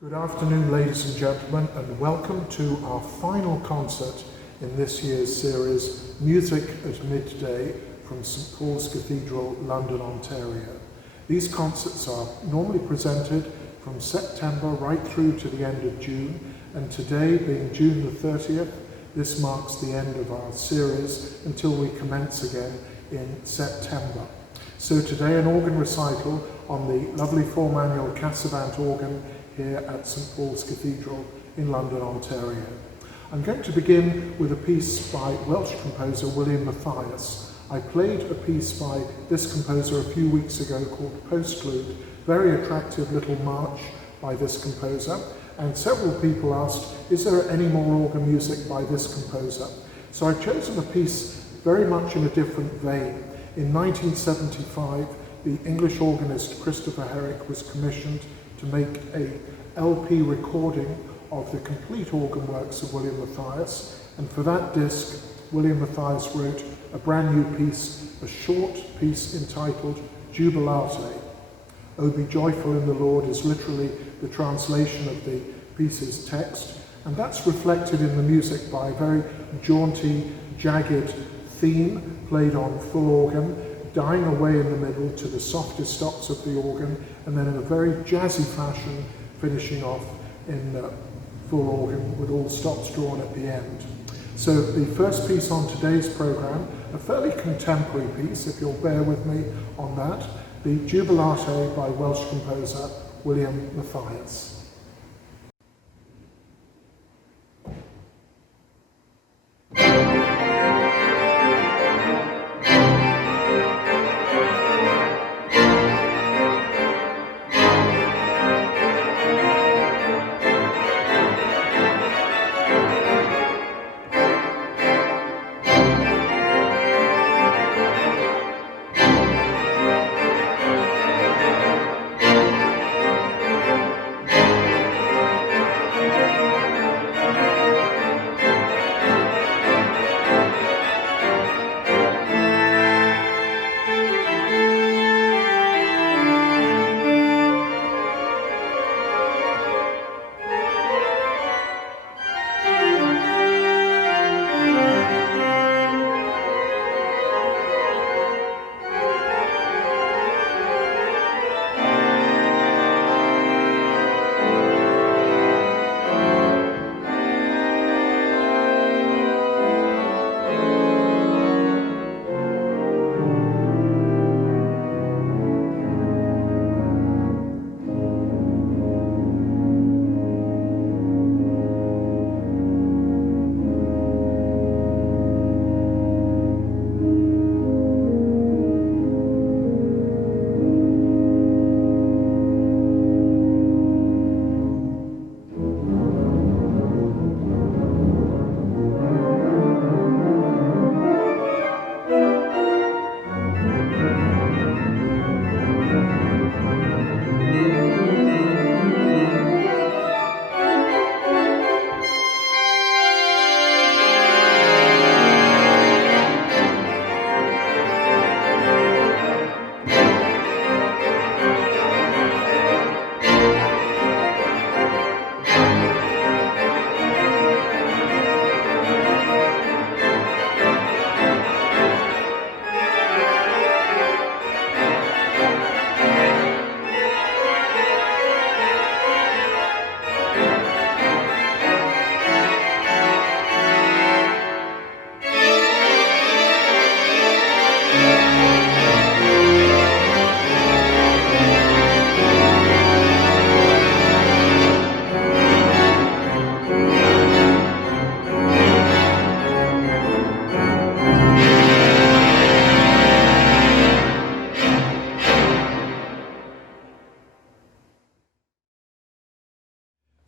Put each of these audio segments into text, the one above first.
Good afternoon, ladies and gentlemen, and welcome to our final concert in this year's series, Music at Midday from St Paul's Cathedral, London, Ontario. These concerts are normally presented from September right through to the end of June, and today, being June the 30th, this marks the end of our series until we commence again in September. So today, an organ recital on the lovely four-manual Cathedral organ here at St Paul's Cathedral in London, Ontario. I'm going to begin with a piece by Welsh composer William Mathias. I played a piece by this composer a few weeks ago called Postlude, very attractive little march by this composer, and several people asked, is there any more organ music by this composer? So I've chosen a piece very much in a different vein. In 1975, the English organist Christopher Herrick was commissioned to make a LP recording of the complete organ works of William Mathias, and for that disc, William Mathias wrote a brand new piece, a short piece entitled Jubilate. O be joyful in the Lord is literally the translation of the piece's text, and that's reflected in the music by a very jaunty, jagged theme played on full organ, dying away in the middle to the softest stops of the organ, and then in a very jazzy fashion finishing off in full organ with all stops drawn at the end. So the first piece on today's programme, a fairly contemporary piece, if you'll bear with me on that, the Jubilate by Welsh composer William Mathias.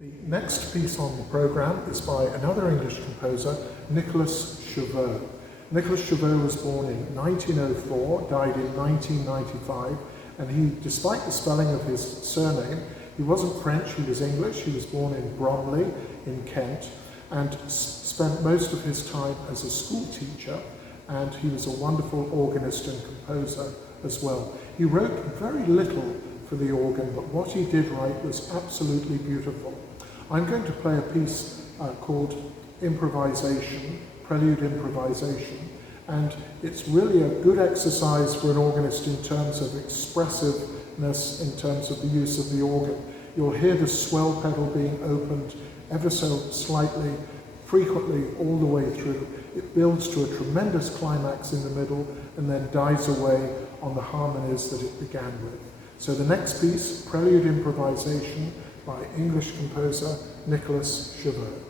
The next piece on the programme is by another English composer, Nicholas Chauveau. Nicholas Chauveau was born in 1904, died in 1995, and he, despite the spelling of his surname, he wasn't French, he was English. He was born in Bromley in Kent and spent most of his time as a school teacher, and he was a wonderful organist and composer as well. He wrote very little for the organ, but what he did write was absolutely beautiful. I'm going to play a piece called Improvisation, Prelude Improvisation, and it's really a good exercise for an organist in terms of expressiveness, in terms of the use of the organ. You'll hear the swell pedal being opened ever so slightly, frequently all the way through. It builds to a tremendous climax in the middle and then dies away on the harmonies that it began with. So the next piece, Prelude Improvisation by English composer Nicholas Chauveau.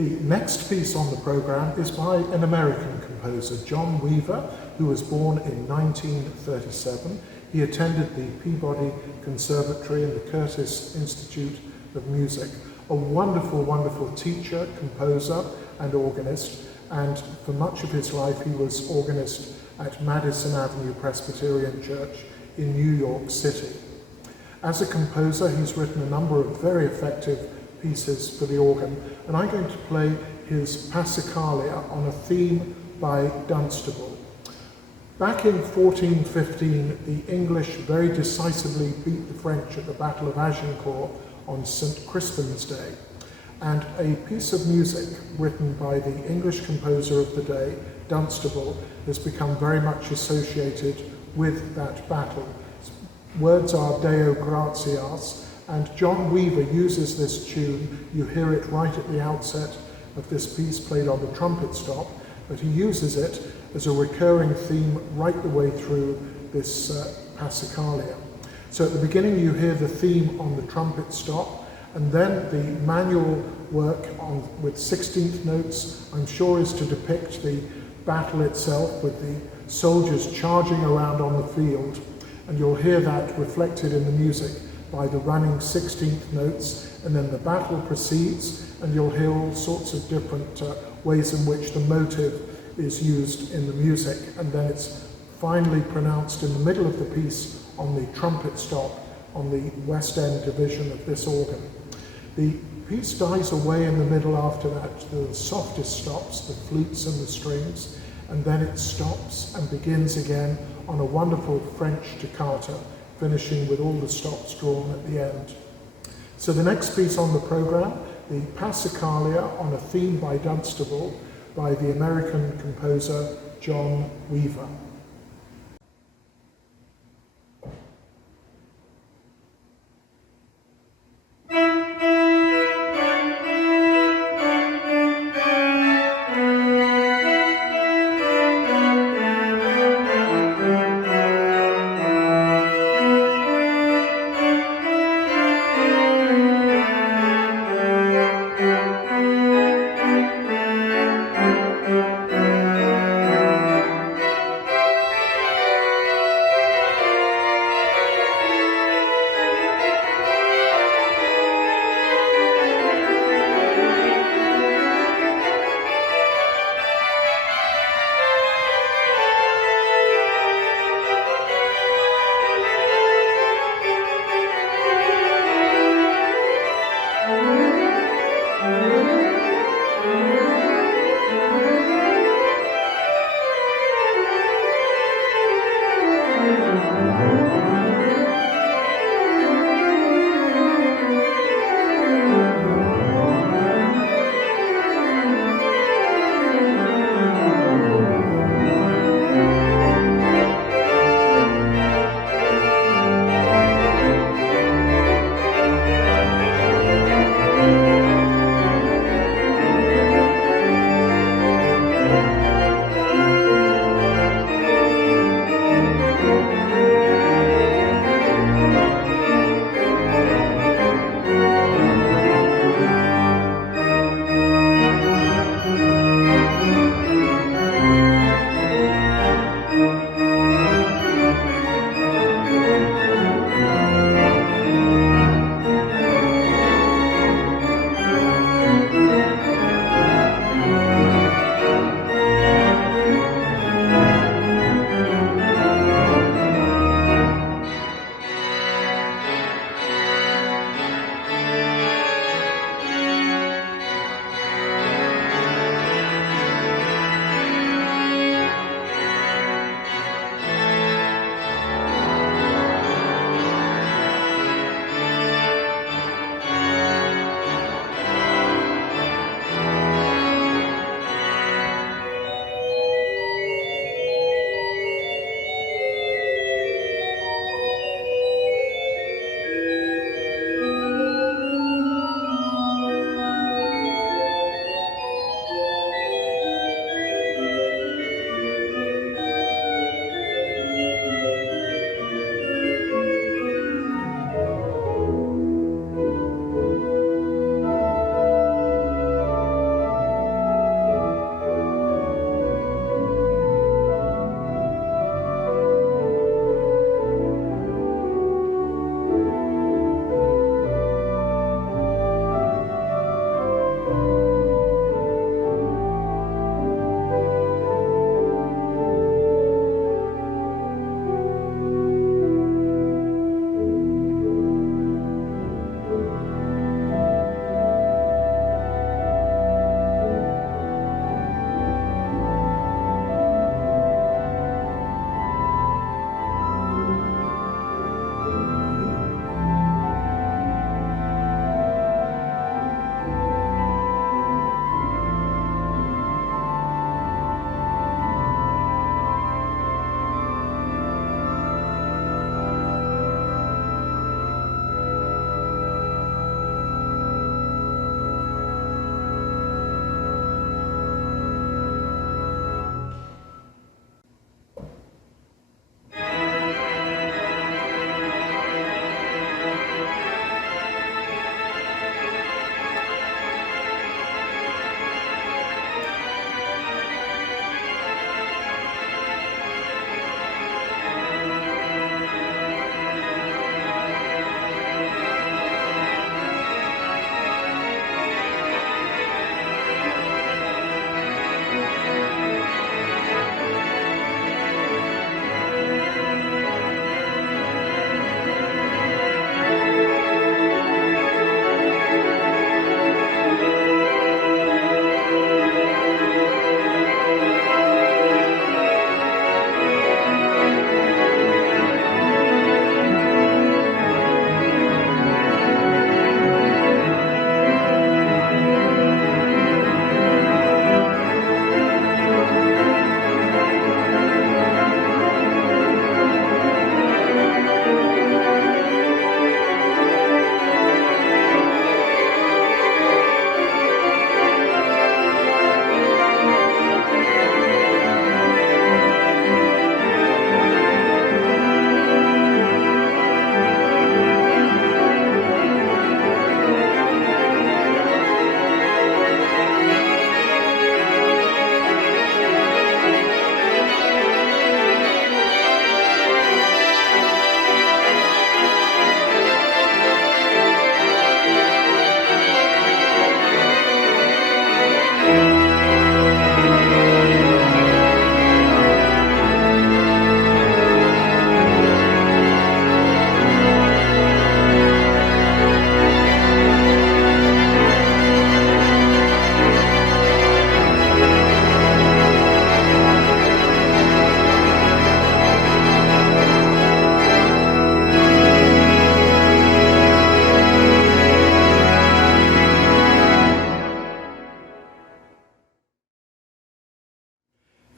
The next piece on the programme is by an American composer, John Weaver, who was born in 1937. He attended the Peabody Conservatory and the Curtis Institute of Music. A wonderful, wonderful teacher, composer, and organist, and for much of his life he was organist at Madison Avenue Presbyterian Church in New York City. As a composer, he's written a number of very effective pieces for the organ, and I'm going to play his Passacaglia on a theme by Dunstable. Back in 1415, the English very decisively beat the French at the Battle of Agincourt on St. Crispin's Day, and a piece of music written by the English composer of the day, Dunstable, has become very much associated with that battle. Words are Deo gratias, and John Weaver uses this tune. You hear it right at the outset of this piece, played on the trumpet stop, but he uses it as a recurring theme right the way through this Passacaglia. So at the beginning you hear the theme on the trumpet stop, and then the manual work with 16th notes, I'm sure, is to depict the battle itself with the soldiers charging around on the field, and you'll hear that reflected in the music by the running 16th notes, and then the battle proceeds, and you'll hear all sorts of different ways in which the motive is used in the music, and then it's finally pronounced in the middle of the piece on the trumpet stop on the West End division of this organ. The piece dies away in the middle after that to the softest stops, the flutes and the strings, and then it stops and begins again on a wonderful French toccata, finishing with all the stops drawn at the end. So the next piece on the program, the Passacaglia on a theme by Dunstable, by the American composer John Weaver.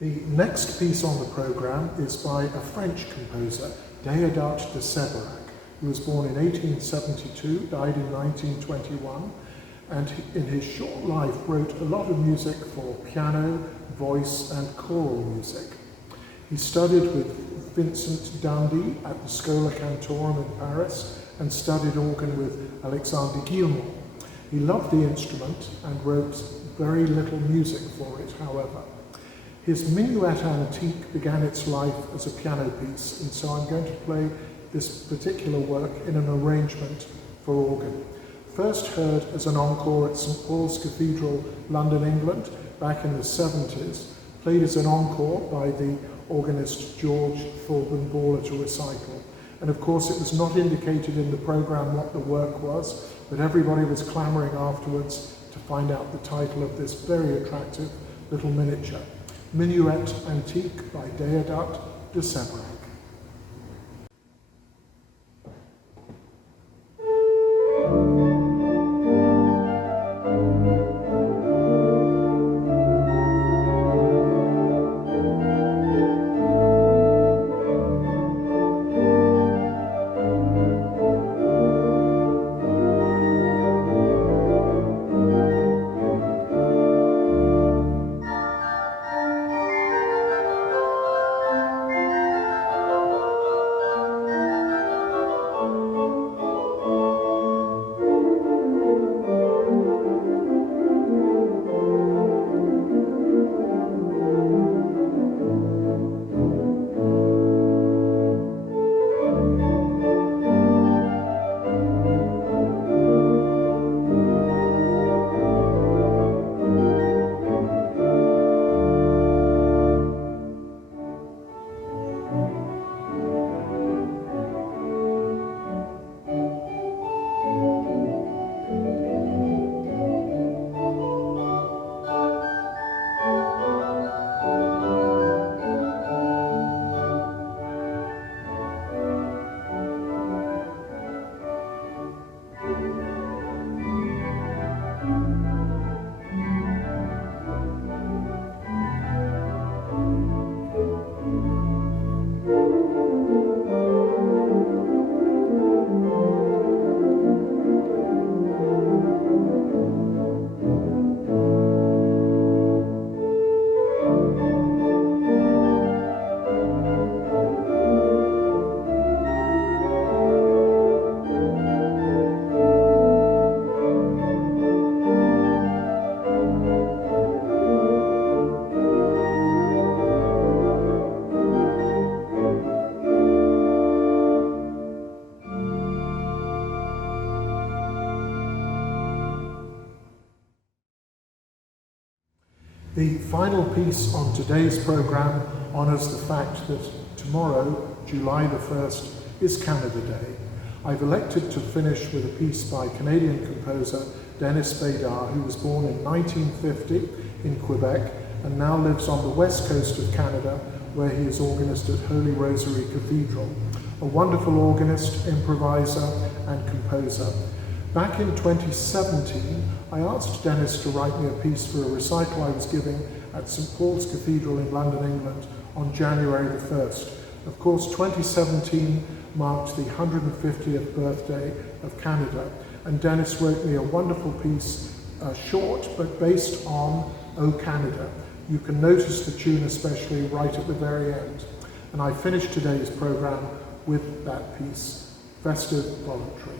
The next piece on the programme is by a French composer, Deodat de Seberac, who was born in 1872, died in 1921, and in his short life wrote a lot of music for piano, voice and choral music. He studied with Vincent d'Indy at the Schola Cantorum in Paris and studied organ with Alexandre Guillemot. He loved the instrument and wrote very little music for it, however. His Minuet Antique began its life as a piano piece, and so I'm going to play this particular work in an arrangement for organ. First heard as an encore at St Paul's Cathedral, London, England, back in the 70s, played as an encore by the organist George Thorburn Ball at a recital. And of course it was not indicated in the programme what the work was, but everybody was clamouring afterwards to find out the title of this very attractive little miniature. Minuet Antique by Deodat de Seberac. The final piece on today's programme honours the fact that tomorrow, July the 1st, is Canada Day. I've elected to finish with a piece by Canadian composer Denis Bédard, who was born in 1950 in Quebec and now lives on the west coast of Canada, where he is organist at Holy Rosary Cathedral. A wonderful organist, improviser and composer. Back in 2017, I asked Denis to write me a piece for a recital I was giving at St Paul's Cathedral in London, England on January the 1st. Of course, 2017 marked the 150th birthday of Canada, and Denis wrote me a wonderful piece, short but based on O Canada. You can notice the tune especially right at the very end. And I finished today's programme with that piece, Festive Voluntary.